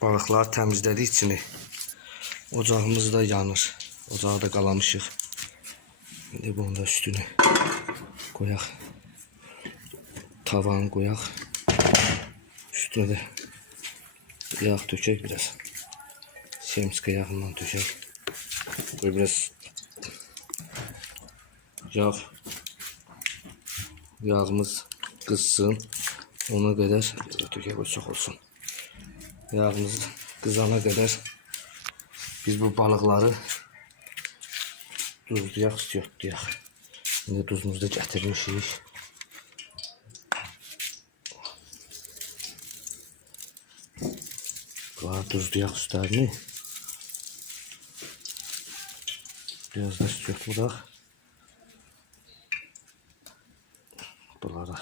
Balıqlar təmizlədik içini. Ocağımız da yanır. Ocağı da qalamışıq. İndi bunun da üstünü qoyaq. Tavanı qoyaq. Üstünə də yağ tökək biraz. Semska yağından tökək. Qoy biraz yağımız qızsın. Ona qədər tökək, qoy çox olsun. Yağımız qızana qədər biz bu balıqları duzlayaq, istiyotlayaq. İndi duzumuzu da gətirmişik. Duzlayaq üstlərini. Biraz da istiyotlayaq. Bunları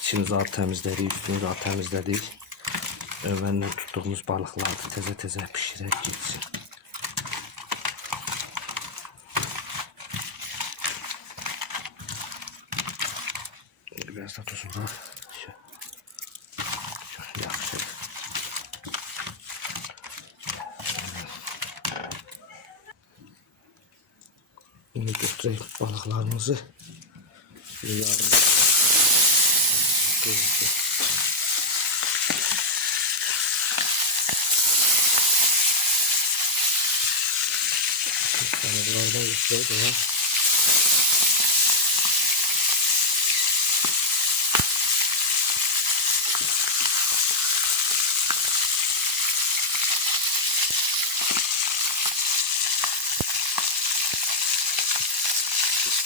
İçini zat təmizlədik, üstünü zat təmizlədik. Ömründən tutduğumuz balıqları təzə-təzə pişirək geçsin. Biraz da tuzunu var. Yaxşı. İndi götürək balıqlarımızı. Yağını qızdı. Balıqlardan götürək də.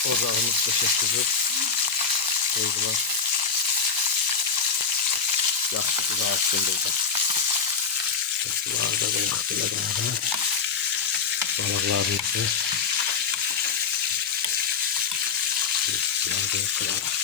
Ocağımız da şəkildir. Qoydular. Yaxşı qızarsın burada. Bunları da qoyaq belə qanada. Balıqlarımızı bunları da qırarıq.